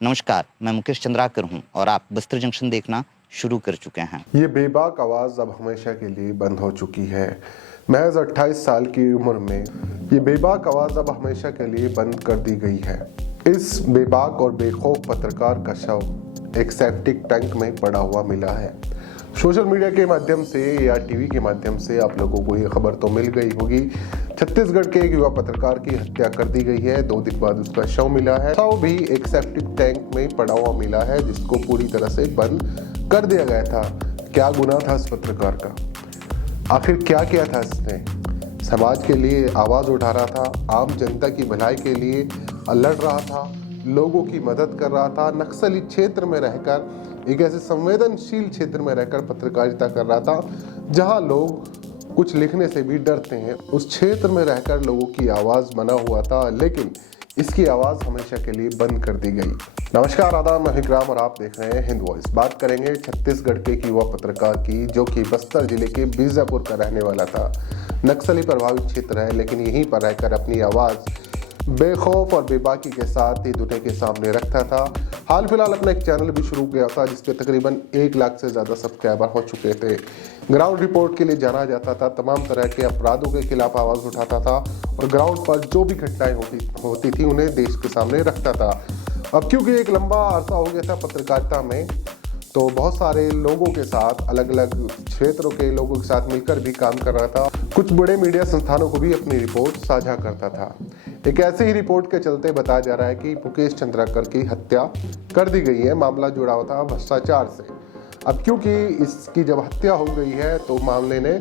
नमस्कार, मैं मुकेश चंद्राकर हूं और आप बस्तर जंक्शन देखना शुरू कर चुके हैं। ये बेबाक आवाज़ अब हमेशा के लिए बंद हो चुकी है। महज 28 साल की उम्र में ये बेबाक आवाज़ अब हमेशा के लिए बंद कर दी गई है। इस बेबाक और बेखौफ पत्रकार का शव एक सेप्टिक टैंक में पड़ा हुआ मिला है। सोशल मीडिया के माध्यम से या टीवी के माध्यम से आप लोगों को ये खबर तो मिल गई होगी। छत्तीसगढ़ के एक युवा पत्रकार की हत्या कर दी गई है। 2 दिन बाद उसका शव मिला है। शव भी एक सेप्टिक टैंक में पड़ा हुआ मिला है, जिसको पूरी तरह से बंद कर दिया गया था। क्या गुनाह था इस पत्रकार का? आखिर क्या किया था इसने? समाज के लिए आवाज उठा रहा था, आम जनता की भलाई के लिए लड़ रहा था, लोगों की मदद कर रहा था, नक्सली क्षेत्र में रहकर, एक ऐसे संवेदनशील क्षेत्र में रहकर पत्रकारिता कर रहा था जहां लोग कुछ लिखने से भी डरते हैं। उस क्षेत्र में रहकर लोगों की आवाज बना हुआ था, लेकिन इसकी आवाज हमेशा के लिए बंद कर दी गई। नमस्कार, आदाब, मैं विक्रम और आप देख रहे हैं हिंद वॉइस। बात करेंगे छत्तीसगढ़ के एक युवा पत्रकार की, जो कि बस्तर जिले के बीजापुर का रहने वाला था। नक्सली प्रभावित क्षेत्र है, लेकिन यहीं पर रहकर अपनी आवाज बेखौफ और बेबाकी के साथ ही दुनिया के सामने रखता था। हाल फिलहाल अपना एक चैनल भी शुरू किया था, जिसके तकरीबन 1 लाख से ज़्यादा सब्सक्राइबर हो चुके थे। ग्राउंड रिपोर्ट के लिए जाना जाता था, तमाम तरह के अपराधों के खिलाफ आवाज़ उठाता था और ग्राउंड पर जो भी घटनाएं होती थी उन्हें देश के सामने रखता था। अब क्योंकि एक लंबा अरसा हो गया था पत्रकारिता में, तो बहुत सारे लोगों के साथ, अलग अलग क्षेत्रों के लोगों के साथ मिलकर भी काम कर रहा था। कुछ बड़े मीडिया संस्थानों को भी अपनी रिपोर्ट साझा करता था। एक ऐसे ही रिपोर्ट के चलते बताया जा रहा है कि मुकेश चंद्राकर की हत्या कर दी गई है। मामला जुड़ा हुआ था भ्रष्टाचार से। अब क्योंकि इसकी जब हत्या हो गई है तो मामले ने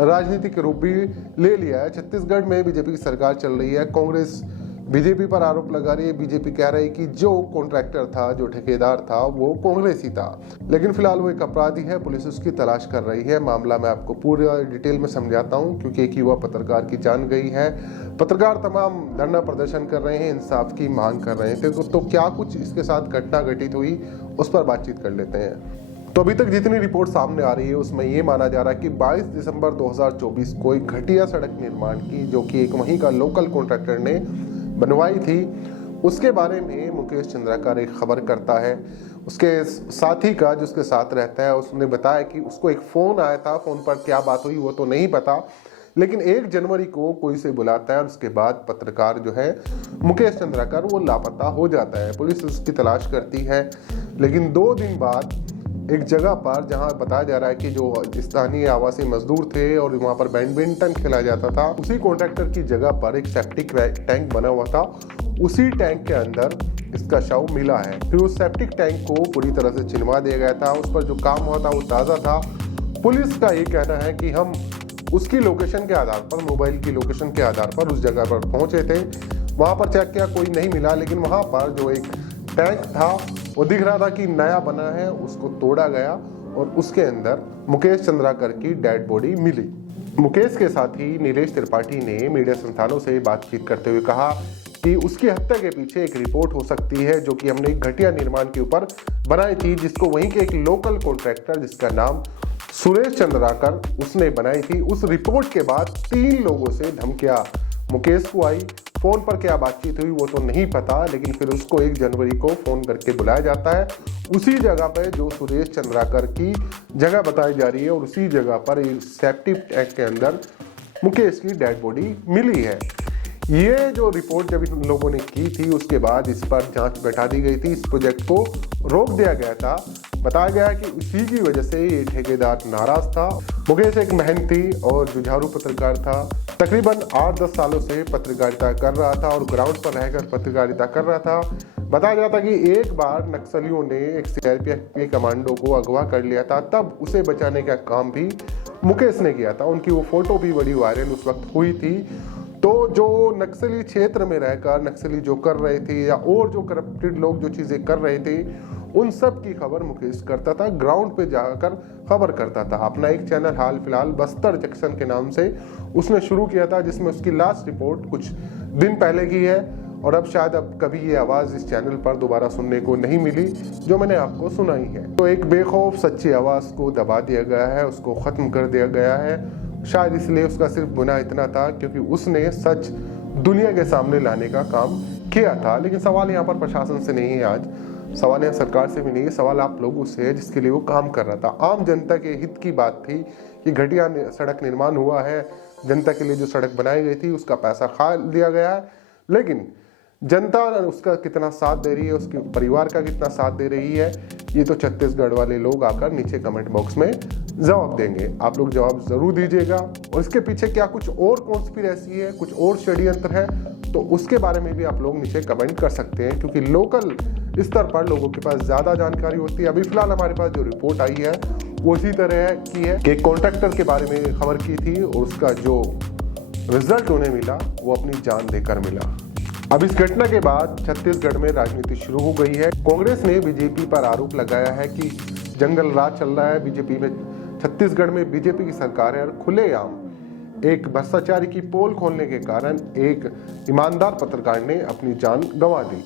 राजनीतिक रूप भी ले लिया है। छत्तीसगढ़ में बीजेपी की सरकार चल रही है। कांग्रेस बीजेपी पर आरोप लगा रही है। बीजेपी कह रही है कि जो कॉन्ट्रैक्टर था, जो ठेकेदार था, वो कांग्रेसी था, लेकिन फिलहाल वो एक अपराधी है। पुलिस उसकी तलाश कर रही है। मामला मैं आपको पूरा डिटेल में समझाता हूँ, क्योंकि एक युवा पत्रकार की जान गई है। पत्रकार तमाम धरना प्रदर्शन कर रहे हैं, इंसाफ की मांग कर रहे थे। तो क्या कुछ इसके साथ घटना घटित हुई, उस पर बातचीत कर लेते हैं। तो अभी तक जितनी रिपोर्ट सामने आ रही है उसमें ये माना जा रहा है कि 22 दिसंबर 2024 को एक घटिया सड़क निर्माण की, जो कि एक वहीं का लोकल कॉन्ट्रैक्टर ने बनवाई थी, उसके बारे में मुकेश चंद्राकर एक खबर करता है। उसके साथी का, जो उसके साथ रहता है, उसने बताया कि उसको एक फ़ोन आया था। फ़ोन पर क्या बात हुई वो तो नहीं पता, लेकिन 1 जनवरी को कोई से बुलाता है और उसके बाद पत्रकार जो है मुकेश चंद्राकर, वो लापता हो जाता है। पुलिस उसकी तलाश करती है, लेकिन 2 दिन बाद एक जगह पर, जहां बताया जा रहा है कि जो स्थानीय आवासी मजदूर थे और वहां पर बैडमिंटन खेला जाता था, उसी कॉन्ट्रैक्टर की जगह पर एक सेप्टिक टैंक बना हुआ था। उसी टैंक के अंदर इसका शव मिला है। फिर उस सेप्टिक टैंक को पूरी तरह से चिनवा दिया गया था। उस पर जो काम हुआ था वो ताज़ा था। पुलिस का ये कहना है कि हम उसकी लोकेशन के आधार पर, मोबाइल की लोकेशन के आधार पर उस जगह पर पहुंचे थे। वहां पर चेक किया, कोई नहीं मिला, लेकिन वहां पर जो एक टैंक था वो दिख रहा था कि नया बना है। उसको तोड़ा गया और उसके अंदर मुकेश चंद्राकर की डेड बॉडी मिली। मुकेश के साथी नीलेश त्रिपाठी ने मीडिया संस्थानों से बातचीत करते हुए कहा कि उसकी हत्या के पीछे एक रिपोर्ट हो सकती है, जो कि हमने एक घटिया निर्माण के ऊपर बनाई थी, जिसको वहीं के एक लोकल कॉन्ट्रैक्टर, जिसका नाम सुरेश चंद्राकर, उसने बनाई थी। उस रिपोर्ट के बाद 3 लोगों से धमकियां मुकेश को आई। फोन पर क्या बातचीत हुई वो तो नहीं पता, लेकिन फिर उसको 1 जनवरी को फोन करके बुलाया जाता है, उसी जगह पे जो सुरेश चंद्राकर की जगह बताई जा रही है, और उसी जगह पर एक सेप्टिक टैंक के अंदर मुकेश की डेड बॉडी मिली है। ये जो रिपोर्ट जब इन लोगों ने की थी, उसके बाद इस पर जांच बैठा दी गई थी। इस प्रोजेक्ट को रोक दिया गया था। बताया गया कि उसी की वजह से ये ठेकेदार नाराज था। मुकेश एक मेहनती और जुझारू पत्रकार था। तकरीबन 8-10 सालों से पत्रकारिता कर रहा था और ग्राउंड पर रहकर पत्रकारिता कर रहा था। बताया जाता कि एक बार नक्सलियों ने एक सीआरपीएफ के कमांडो को अगवा कर लिया था, तब उसे बचाने का काम भी मुकेश ने किया था। उनकी वो फोटो भी बड़ी वायरल उस वक्त हुई थी। तो जो नक्सली क्षेत्र में रहकर नक्सली जो कर रहे थे, या और जो करप्टेड लोग जो चीज़ें कर रहे थे, उन सब की खबर मुकेश करता था। ग्राउंड पे जाकर खबर करता था। अपना एक चैनल हाल फिलहाल बस्तर जंक्शन के नाम से उसने शुरू किया था, जिसमें उसकी लास्ट रिपोर्ट कुछ दिन पहले की है। और अब शायद कभी ये आवाज़ इस चैनल पर दोबारा सुनने को नहीं मिली, जो मैंने आपको सुनाई है। तो एक बेखौफ सच्ची आवाज़ को दबा दिया गया है, उसको ख़त्म कर दिया गया है। शायद इसलिए उसका सिर्फ गुनाह इतना था क्योंकि उसने सच दुनिया के सामने लाने का काम किया था। लेकिन सवाल यहाँ पर प्रशासन से नहीं है आज, सवाल यहाँ सरकार से भी नहीं है, सवाल आप लोगों से है जिसके लिए वो काम कर रहा था। आम जनता के हित की बात थी कि घटिया सड़क निर्माण हुआ है, जनता के लिए जो सड़क बनाई गई थी उसका पैसा खा लिया गया है, लेकिन जनता उसका कितना साथ दे रही है, उसके परिवार का कितना साथ दे रही है, ये तो छत्तीसगढ़ वाले लोग आकर नीचे कमेंट बॉक्स में जवाब देंगे। आप लोग जवाब जरूर दीजिएगा। और इसके पीछे क्या कुछ और कॉन्स्पिरेसी है, कुछ और षड्यंत्र है, तो उसके बारे में भी आप लोग नीचे कमेंट कर सकते हैं, क्योंकि लोकल स्तर पर लोगों के पास ज़्यादा जानकारी होती है। अभी फिलहाल हमारे पास जो रिपोर्ट आई है वो इसी तरह की है कि कॉन्ट्रैक्टर के बारे में खबर की थी और उसका जो रिजल्ट उन्हें मिला वो अपनी जान देकर मिला। अब इस घटना के बाद छत्तीसगढ़ में राजनीति शुरू हो गई है। कांग्रेस ने बीजेपी पर आरोप लगाया है कि जंगल राज चल रहा है बीजेपी में, छत्तीसगढ़ में बीजेपी की सरकार है और खुलेआम एक भ्रष्टाचारी की पोल खोलने के कारण एक ईमानदार पत्रकार ने अपनी जान गंवा दी।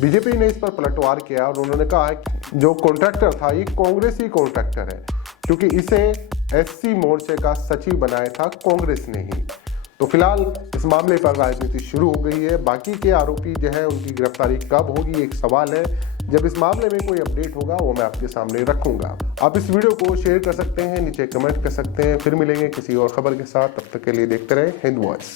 बीजेपी ने इस पर पलटवार किया और उन्होंने कहा है कि जो कॉन्ट्रैक्टर था ये कांग्रेसी कॉन्ट्रैक्टर है, क्योंकि इसे एससी मोर्चे का सचिव बनाया था कांग्रेस ने ही। तो फिलहाल इस मामले पर राजनीति शुरू हो गई है। बाकी के आरोपी जो है उनकी गिरफ्तारी कब होगी एक सवाल है। जब इस मामले में कोई अपडेट होगा वो मैं आपके सामने रखूंगा। आप इस वीडियो को शेयर कर सकते हैं, नीचे कमेंट कर सकते हैं। फिर मिलेंगे किसी और खबर के साथ, तब तक के लिए देखते रहे हिंद वॉइस।